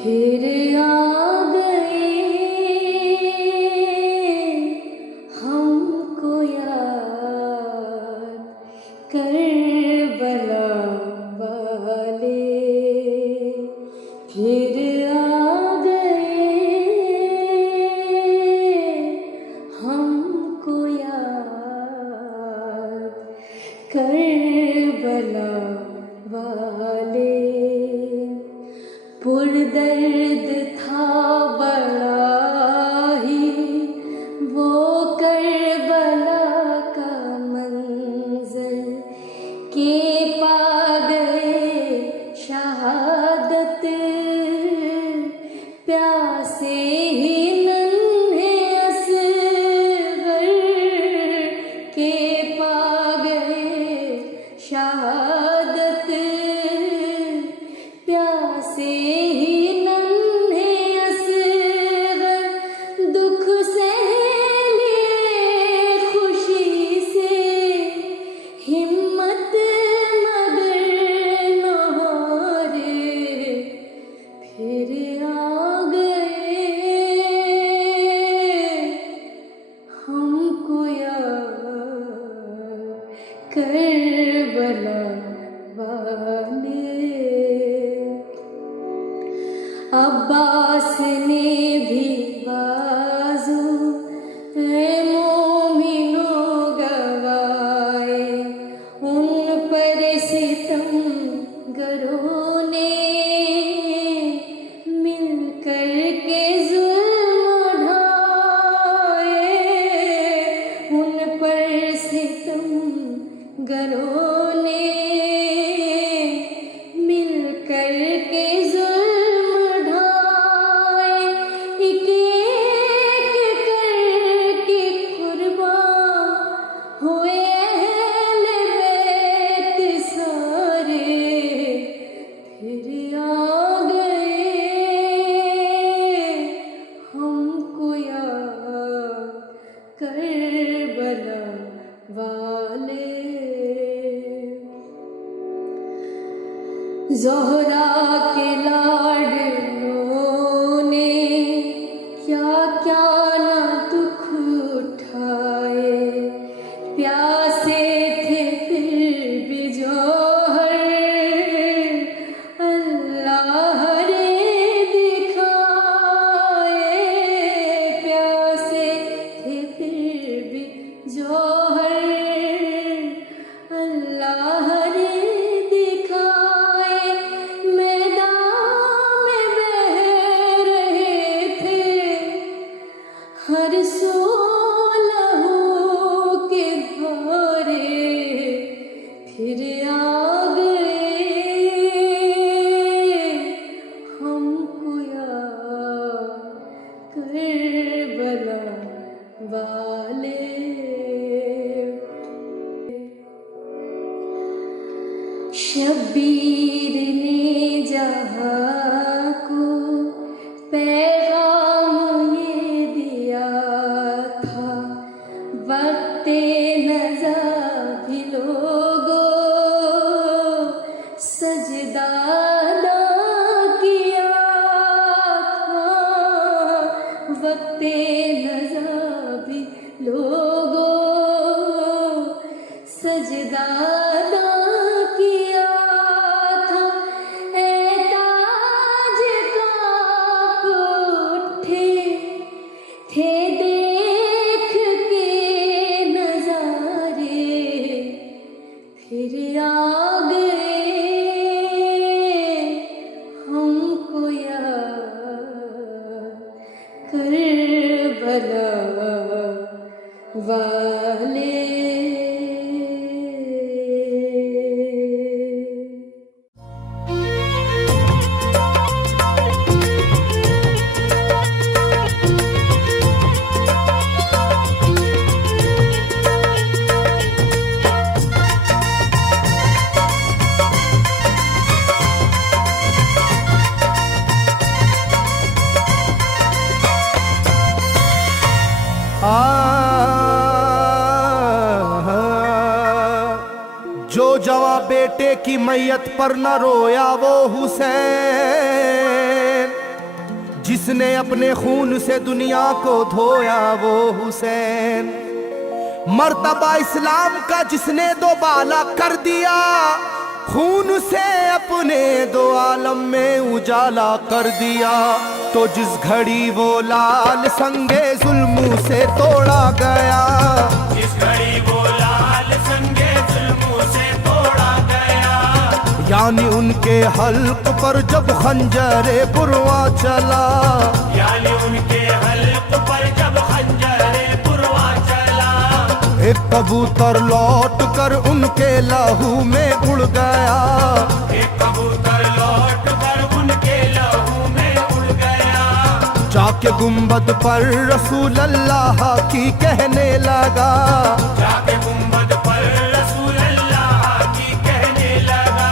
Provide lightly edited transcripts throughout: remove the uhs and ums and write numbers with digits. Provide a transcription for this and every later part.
फिर आ गए हमको याद करबला वाले, फिर आ गए हमको याद करबला वाले। पुरदर्द था बड़ा ही वो करबला का मंजर, के पा गए शहादत प्यासे ही नन्हे असगर, के पा गए शहादत प्यासे ही नन्हे असगर। दुख से लिए खुशी से हिम्मत मगर न हारे, फिर आ गए हमको याद करबला वाले। अब्बास ने भी बाजू मोमिनो गवाए, उन पर सितम गरों ने मिलकर के जुल्म ढाए, उन पर सितम गरों ने मिलकर के करबला वाले। ज़ोहरा के लाडलों ने क्या क्या न दुख उठाए, प्यासे थे फिर भी जौहर अल्लाह रे दिखाए, प्यासे थे फिर भी जौहर अल्लाह रे दिखाए। मैदान में बह रहे थे हर सो लहू के धारे, फिर आ गए हमको याद करबला वाले। शब्बीर ने जहाँ को पैगाम ये दिया था, वक्ते नज़ा भी लोगों सजदा अदा किया था, वक्ते नज़ा भी लोगों सजदा अदा किया था। ऐ ताज काँप उठे थे देख के नजारे, फिर आ गए हमको याद करबला वाले। जवा बेटे की मैयत पर न रोया वो हुसैन, जिसने अपने खून से दुनिया को धोया वो हुसैन। मर्तबा इस्लाम का जिसने दोबाला कर दिया, खून से अपने दो आलम में उजाला कर दिया। तो जिस घड़ी वो लाल संगे जुल्मों से तोड़ा गया, जिस घड़ी वो लाल संगे जुल्मों से तोड़ा गया, यानी उनके हल्क पर जब खंजरे पुरवा चला, यानी उनके हल्क पर जब खंजरे पुरवा चला, एक कबूतर लौट कर उनके लहू में उड़ गया, एक कबूतर लौट कर उनके लहू में उड़ गया, जाके गुंबद पर रसूल अल्लाह की कहने लगा, जाके गुंबद पर रसूल अल्लाह की कहने लगा,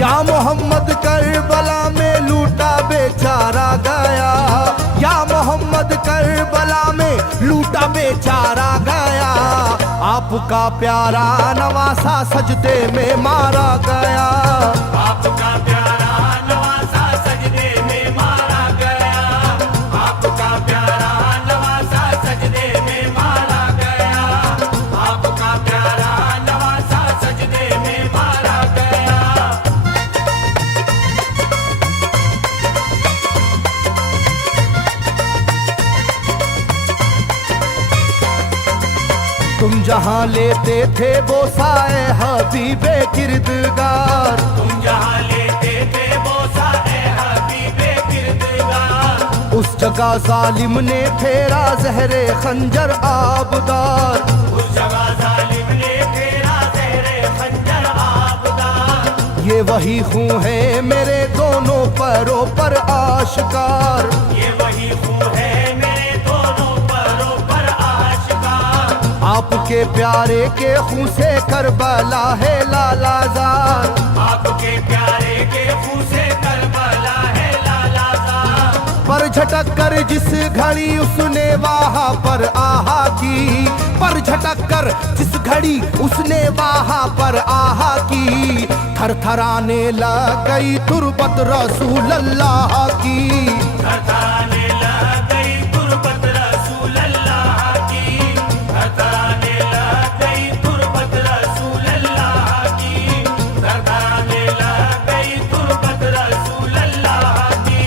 या मोहम्मद करबला में लूटा बेचारा गया, या मोहम्मद करबला में लूटा बेचारा गया। आपका प्यारा नवासा सजदे में मारा गया, आपका प्यारा नवासा सजदे में मारा गया, आपका प्यारा नवासा सजदे में मारा गया, आपका प्यारा नवासा सजदे में मारा गया। तुम जहां लेते थे वो साए हबीबे किरदगार, तुम जहां लेते थे बोसा ए हबीबे किरदगार, उस जगह जालिम ने फेरा जहरे खंजर आबदार, उस जगह जालिम ने फेरा जहरे खंजर आबदार, ये वही खून है मेरे दोनों पैरों पर आश्कार, ये वही खून है मेरे दोनों पैरों पर आशिकार, आपके प्यारे के खून से करबला है लालाजार, आपके प्यारे के खून से करबला है लालाजार, पर झटक कर जिस घड़ी उसने वहां पर आहा की, पर झटक कर जिस घड़ी उसने वहां पर आहा की, थरथराने लग गई तुरबत रसूल अल्लाह की, थरथराने लग गई तुरबत रसूल अल्लाह की, थरथराने लग गई तुरबत रसूल अल्लाह की, थरथराने लग गई तुरबत रसूल अल्लाह की।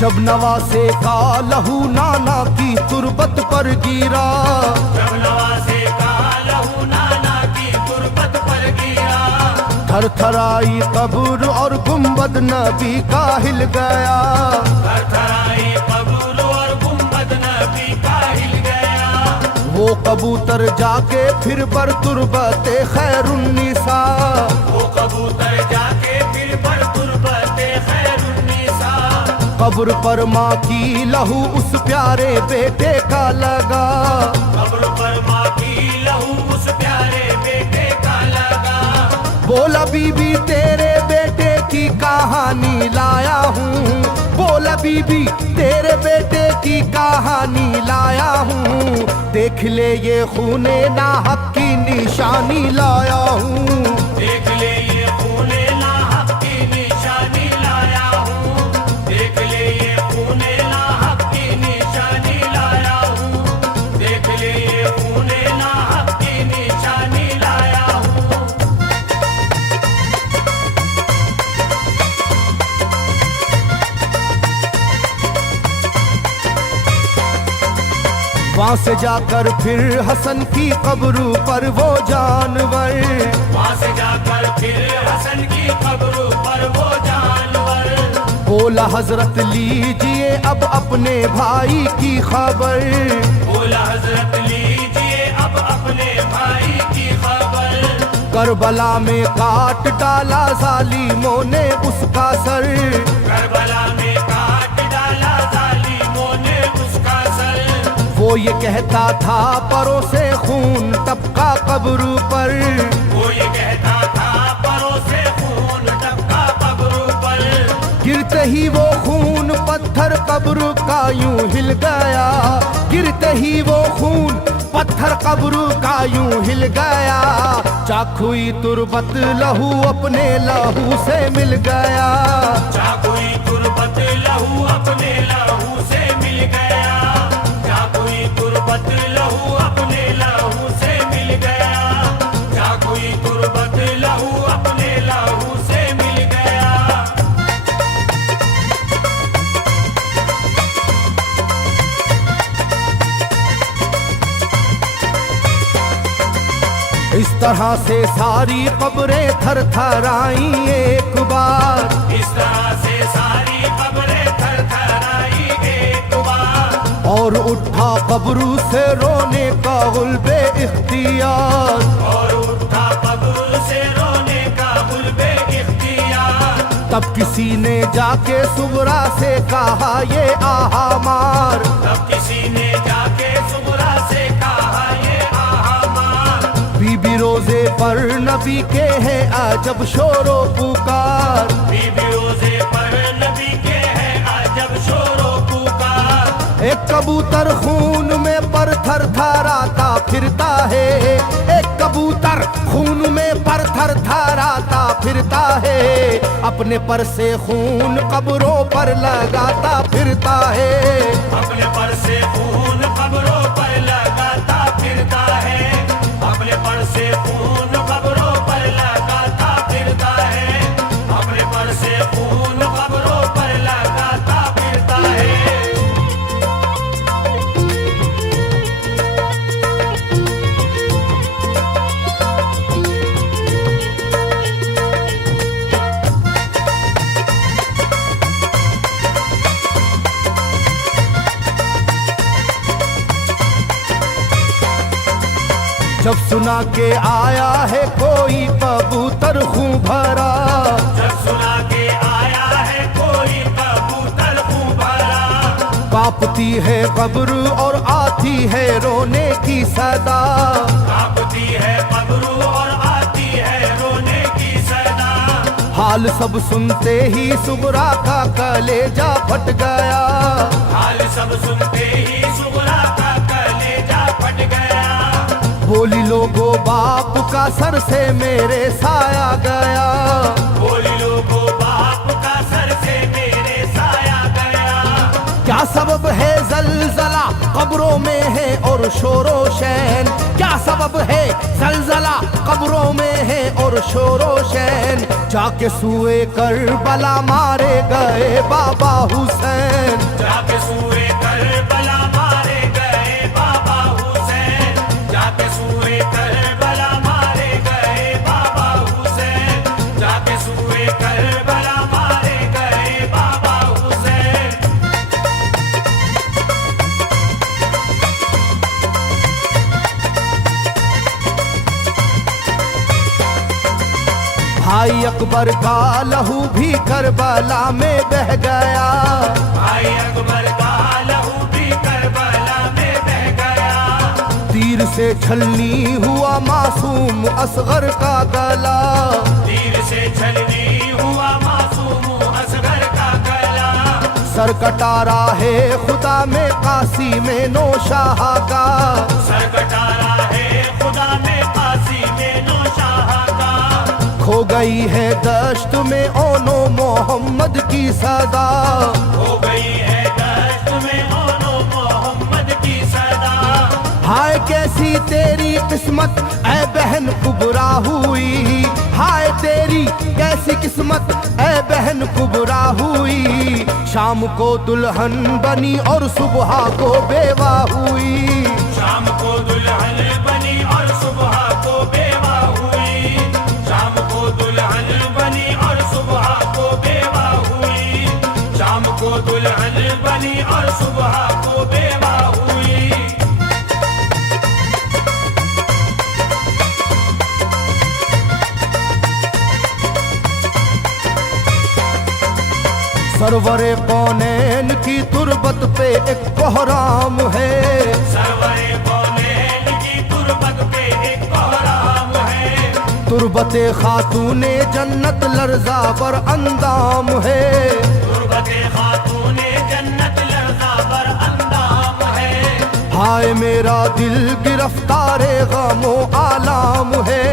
जब नवासे का लहू नाना की तुरबत पर गिरा, जब नवासे का लहू नाना की तुरबत पर गिरा, थरथराई कब्र और गुंबद नबी का हिल गया, थरथराई कब्र और गुंबद नबी का हिल गया, वो कबूतर जाके फिर पर तुरबते खैरुन्निसा, वो कबूतर जाके फिर पर तुरबते खैरुन्निसा, कब्र पर माँ की लहू उस प्यारे बेटे का लगा, कब्र पर माँ की लहू उस प्यारे बेटे का लगा, बोला बीबी तेरे बेटे की कहानी लाया हूँ, बोला बीबी तेरे बेटे की कहानी लाया हूँ, देख ले ये खूने नाहक की निशानी लाया हूँ, देख ले ये खूने नाहक की निशानी लाया हूँ, देख ले ये खूने नाहक की निशानी लाया हूँ, देख ले ये खूने नाहक की निशानी लाया हूँ। वहाँ से जाकर फिर हसन की कब्र पर वो जानवर, वहाँ से जाकर फिर हसन की कब्र पर वो जानवर, बोला हजरत लीजिए अब अपने भाई की खबर, बोला हजरत लीजिए अब अपने भाई की खबर, करबला में काट डाला जालिमों ने उसका सर, करबला में काट डाला जालिमों ने उसका सर, वो ये कहता था परों से खून टपका कब्र पर, वो ये कहता था परों से खून टपका कब्र पर, गिरते ही वो खून पत्थर कब्र का यूं हिल गया, गिरते ही वो खून पत्थर कब्र का यूं हिल गया, चाकुई तुरबत लहू अपने लहू से मिल गया। चाकुई तुरबत लहू अपने लहू से मिल गया, चाकुई तुरबत लहू अपने लहू से मिल गया, चाकुई तुरबत लहू अपने लहू से मिल गया। इस तरह से सारी कब्रें थर थर आई एक बार, इस तरह से सारी कब्रें थर थर आई एक बार, और उठा कब्र से रोने का गुल्बे इख्तियार, और उठा कब्र से रोने का गुल्बे इख्तियार। तब किसी ने जाके सुगरा से कहा ये आहा मार, तब किसी ने जाके सुगरा से कहा ये आहा मार। बीबी रोजे पर नबी के हैं अजब शोरो पुकार, बीबी रोजे पर नबी के हैं अजब शोरो पुकार। एक कबूतर खून में पर थर थराता फिरता है, एक कबूतर खून में पर थर थराता फिरता है, अपने पर से खून कब्रों पर लगाता फिरता है, अपने पर से खून कब्रों पर लगाता फिरता है, अपने पर से खून कब्रों पर लगाता फिरता है, अपने पर से खून कब्रों पर लगाता फिरता है। जब सुना के आया है कोई कबूतर खूं भरा, जब सुना के आया है कोई कबूतर खूं भरा, कांपती है कब्र और आती है रोने की सदा, कांपती है कब्र और आती है रोने की सदा। हाल सब सुनते ही सुगरा का कलेजा फट गया, हाल सब सुनते ही सुगरा का कलेजा फट गया। बोली लोगो बाप का सर से मेरे साया गया, बोली लोगो बाप का सर से मेरे साया गया। क्या सबब है जलजला कब्रों में है और शोरो शैन, क्या सबब है जलजला कब्रों में है और शोरो शैन, जाके सुए करबला मारे गए बाबा हुसैन, जाके सूए करबला मारे गए बाबा हुसैन, जाके सूए करबला मारे गए बाबा हुसैन, जाके सूए करबला मारे गए बाबा हुसैन। भाई अकबर का लहू भी करबला में बह गया, भाई अकबर का लहू भी करबला में बह गया। तीर से छलनी हुआ मासूम असगर का गला, तीर से छलनी हुआ मासूम असगर का गला। सर कटारा है खुदा में काशी में नौशाह का, सर कटारा है खुदा में काशी में नौशाह का। खो गई है दश्त में ओनो मोहम्मद की सदा, हो गई है दश्त में ओनो मोहम्मद की सदा। हाय कैसी तेरी किस्मत ऐ बहन कुबरा हुई, हाय तेरी कैसी किस्मत ऐ बहन कुबरा हुई, शाम को दुल्हन बनी और सुबह को बेवा हुई, शाम को दुल्हन बनी और सुबह को बेवा हुई, शाम को दुल्हन बनी और सुबह को बेवा हुई, शाम को दुल्हन बनी और सुबह को बेवा हुई। सरवरे कौनैन की तुरबत पे एक कोहराम है, सरवरे कौनैन की तुरबत पे एक कोहराम है, तुरबते खातूने जन्नत लर्जा पर अंदाम है, तुरबते खातूने जन्नत लर्जा पर अंदाम है। हाय मेरा दिल गिरफ्तारे गमो आलाम है,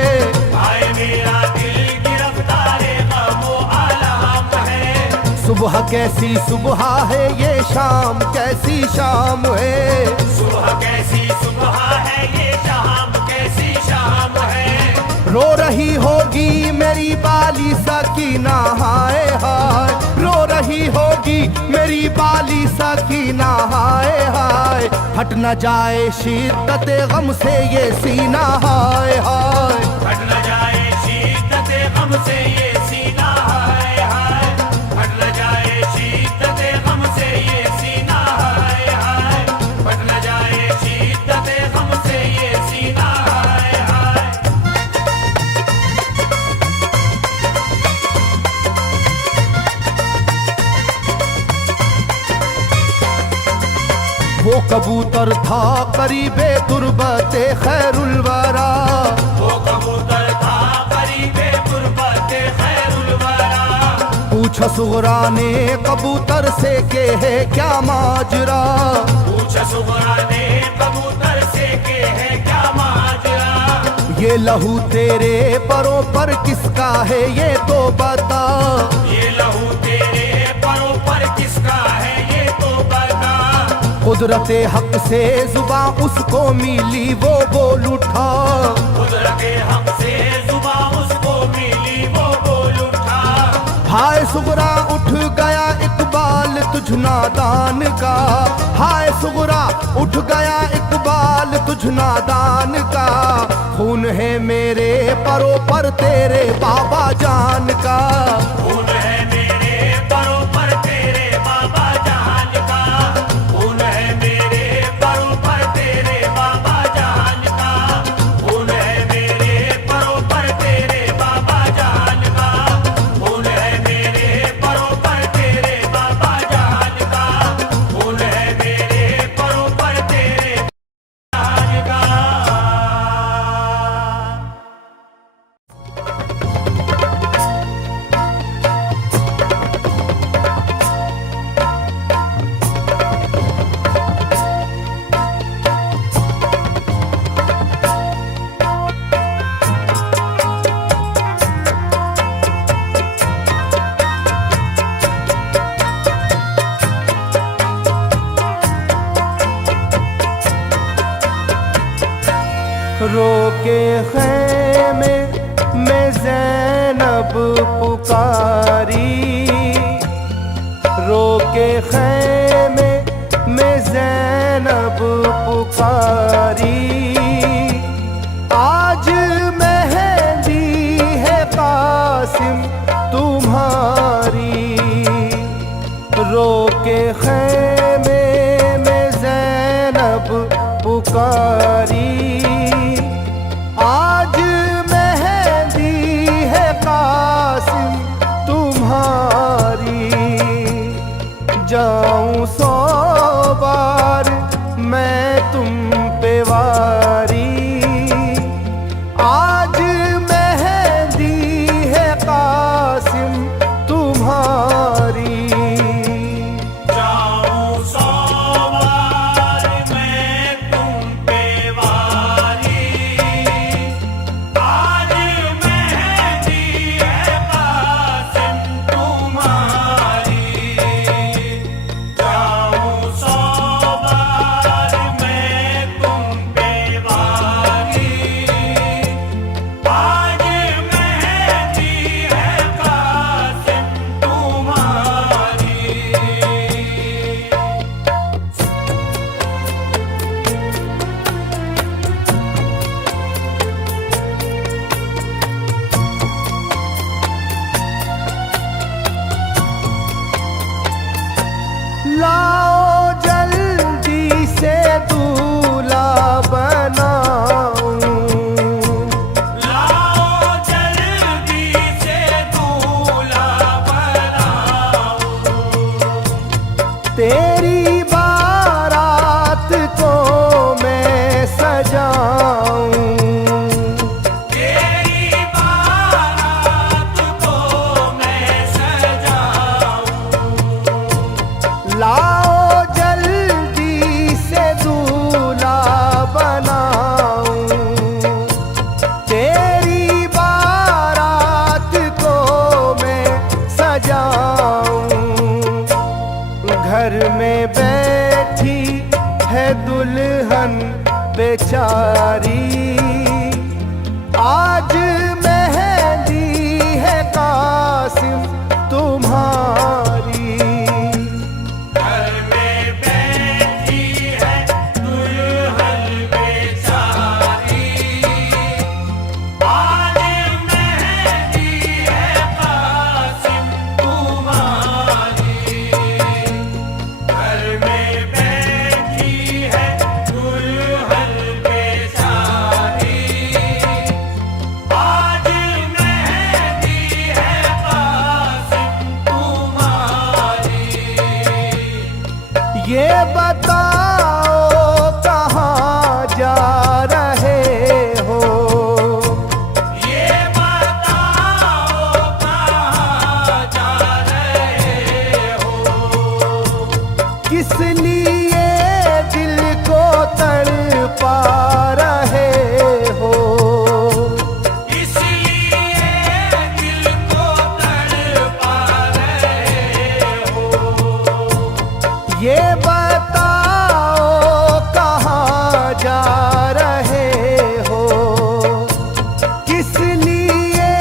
हाय मेरा दिल गिरफ्तारे गमो आलाम है। सुबह कैसी सुबह है ये शाम कैसी शाम है, सुबह कैसी सुबह है ये शाम कैसी शाम है। रो रही होगी मेरी बाली सकीना हाय हाय, रो रही होगी मेरी बाली सकीना हाय हाय। हट न जाए शिद्दत गम से ये सीना हाय हाय, हट न जाए शिद्दत गम से ये सीना हाय हाय, हट न जाए शिद्दत गम से ये सीना हाय हाय, हट न जाए शिद्दत गम से ये सीना हाय हाय। वो कबूतर था करीबे तुरबते खैरुल वरा, वो कबूतर था करीबे तुरबते खैरुल वरा। पूछा सुगरा ने कबूतर से के है क्या माजरा, पूछा सुगरा ने कबूतर से के है क्या माजरा। ये लहू तेरे परों पर किसका है ये तो बता, ये लहू तेरे परों पर किसका है ये तो बता। कुदरते हक से जुबां उसको मिली वो बोल उठा, कुदरते हक से जुबां उसको मिली वो बोल उठा। हाय सुगरा उठ गया इकबाल तुझ नादान का, हाय सुगरा उठ गया इकबाल तुझ नादान का। खून है मेरे परों पर तेरे बाबा जान का, खून है मेरे परों पर तेरे बाबा जान का, खून है मेरे परों पर तेरे बाबा जान का, खून है मेरे परों पर तेरे बाबा जान का, खून है मेरे परों पर तेरे बाबा जान का, खून है मेरे परों पर तेरे जान का। रोके खैमे में ज़ैनब पुकारी, रोके खैमे में ज़ैनब पुकारी। आज मेहंदी है कासिम तुम्हारी, रोके खैमे में ज़ैनब पुकारी। आज मेहंदी है कासिम तुम्हारी, जाऊं 100 बार मैं तुम पे वारी। आज मेहंदी है कासिम तुम्हारी, जाऊं 100 बार मैं तुम पे वारी। आज मेहंदी है कासिम तुम्हारी, जाऊं 100 बार मैं तुम पे वारी। आज मेहंदी है कासिम तुम्हारी। लाओ जल्दी से दूल्हा बनाऊं, लाओ जल्दी से दूल्हा बनाऊं, तेरी बारात को मैं सजाऊं। तेरी बारात को मैं सजाऊं। लाओ जल्दी से दूल्हा बेचारी। आज मेहंदी है कासिम तुम्हारी। घर में बैठी है दुल्हन बेचारी। आज मेहंदी है कासिम तुम्हारी। घर में बैठी है दुल्हन बेचारी। आज मेहंदी है कासिम तुम्हारी। ये बताओ कहाँ जा रहे हो? ये बताओ कहाँ जा रहे हो? किस लिए दिल को तड़पा रहे हो? इसलिए दिल को तड़पा रहे हो। ये बताओ कहाँ जा रहे हो? किस लिए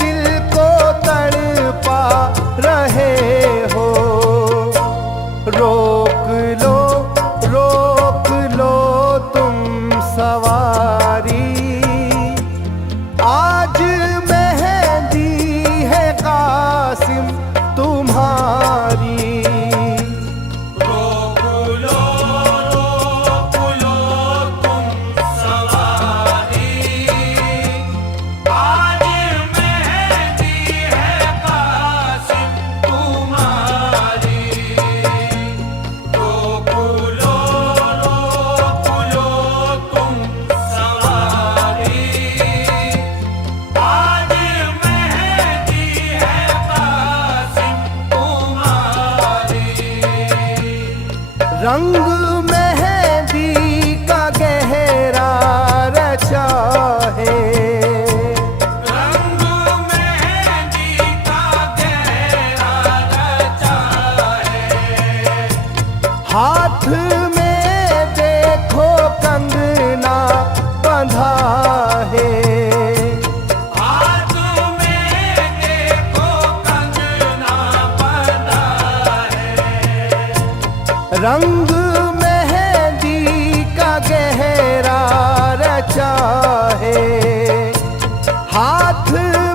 दिल को तड़पा रहे हो? रोक लो तुम सवारी। आज मेहंदी है कासिम तुम्हारी। रोक लो तुम सवारी। आज मेहंदी है कासिम तुम्हारी। रोक लो तुम सवारी। आज मेहंदी है कासिम तुम्हारी। रंग मेहंदी का गहरा रचा है। रंग मेहंदी का गहरा रचा है। हाथ में देखो कंगना बंधा है। हाथ में देखो कंगना बंधा है। रंग मेहंदी का गहरा रचा है। हाथ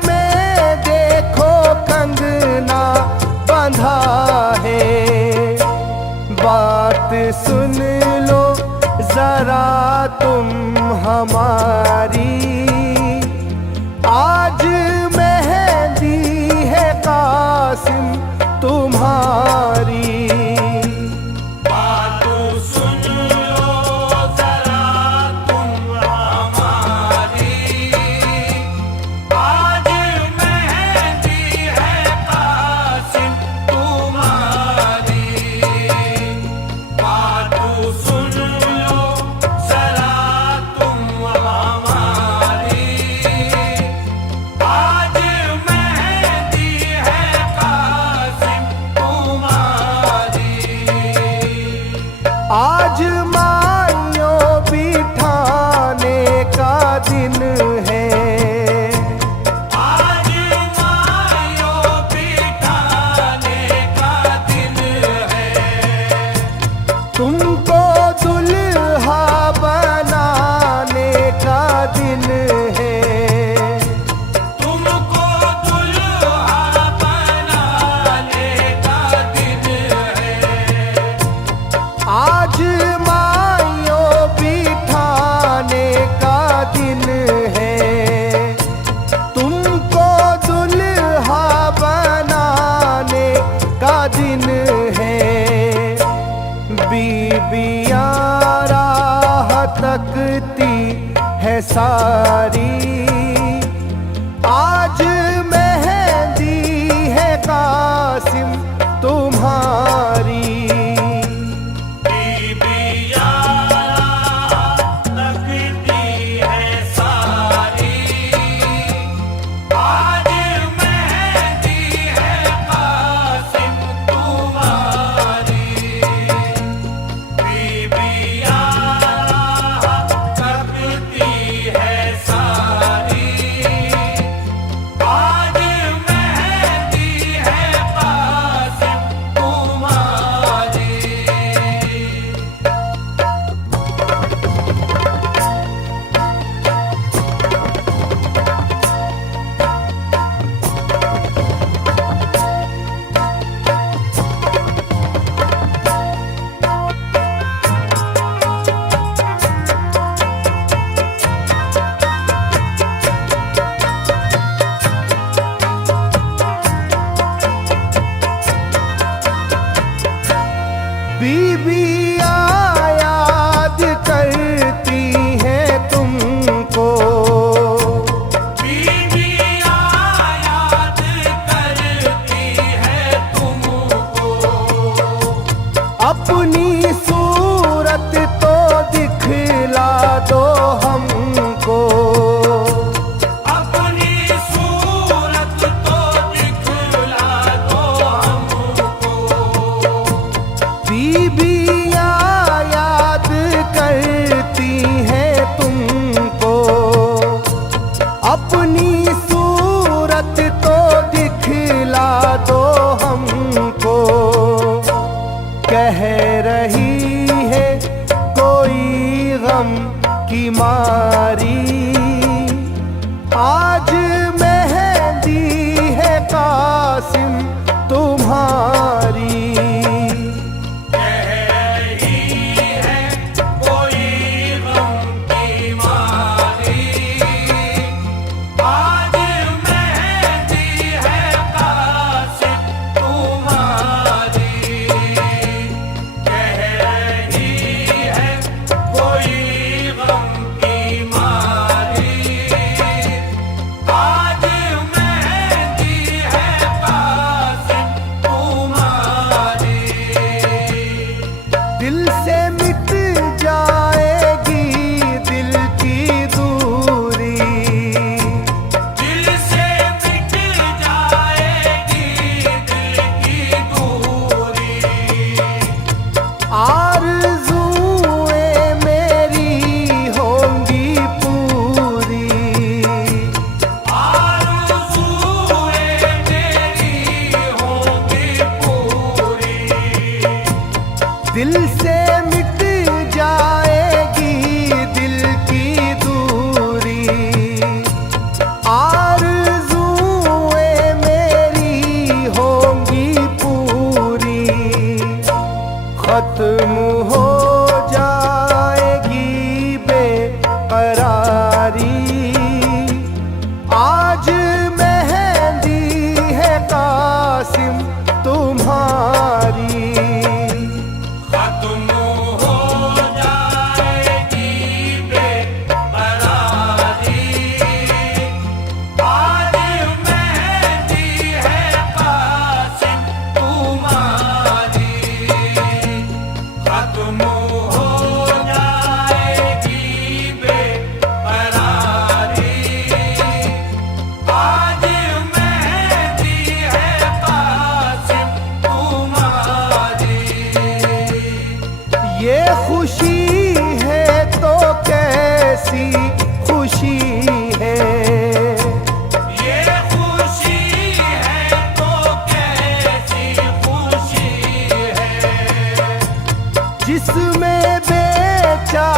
में देखो कंगना बंधा है। बात सुन लो जरा तुम हमारी। आज मेहंदी है कासिम तुम्हारी। बात सुन लो जरा तुम हमारी। आज मेहंदी है कासिम तुम्हारी। बात सुन लो जरा तुम हमारी। आज मेहंदी है कासिम तुम्हारी। आज माइयों बिठाने का दिन है। आज मायों बिठाने का दिन है। तुमको दुल्हा बनाने का दिन है। तुमको दुल्हा बनाने का दिन है। आज माइयों बिठाने का दिन है। तुमको दुल्हा बनाने का दिन है। बीबियां राह तकती है सारी। आज मेहंदी है कासिम तुम्हारी। बीबिया तकती है सारी। आज मेहंदी है कासिम तुम्हारी। बीबिया दो हमको, अपनी सूरत तो दिखला दो हमको। बीबियाँ याद करती हैं तुमको, अपनी सूरत तो दिखला दो हमको। कह रही है कोई गम की मारी, आज मेहंदी है कासिम तुम्हारी। दिल से मिट जाएगी दिल की दूरी, दिल से मिट जाएगी दिल की दूरी। आरज़ूएं मेरी होंगी पूरी, आरज़ूएं मेरी होंगी पूरी। दिल से मिट जाएगी दिल की दूरी। आरज़ूएं मेरी होंगी पूरी, खत्म हो जाएगी बेकरारी। आज मेहंदी है कासिम तुम्हारी। खत्म हो जाएगी बेकरारी। आज मेहंदी है कासिम तुम्हारी। खत्म हो जाएगी बेकरारी। आज मेहंदी है कासिम तुम्हारी। ये खुशी है तो कैसी खुशी है, ये खुशी है तो कैसी खुशी है। जिसमें बेचारगी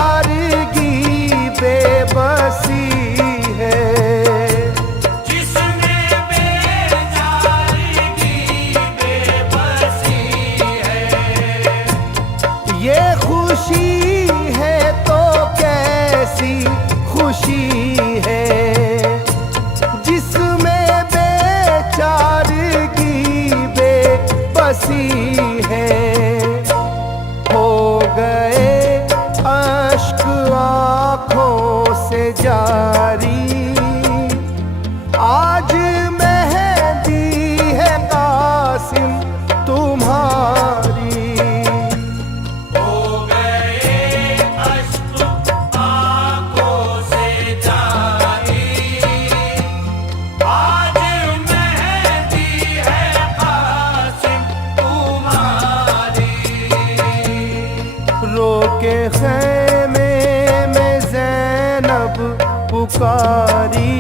बेबसी है। जिसमें बेचारगी बेबसी है। ये खुशी है तो कैसी खुशी है, जिसमें बेचारगी बेबसी है। हो गए अश्क आँखों से जारी, आज मेहंदी है कासिम तुम्हारी। हो गए अश्क आँखों से जारी। आज मेहंदी है कासिम तुम्हारी। रोके खैमे में ज़ैनब पुकारी,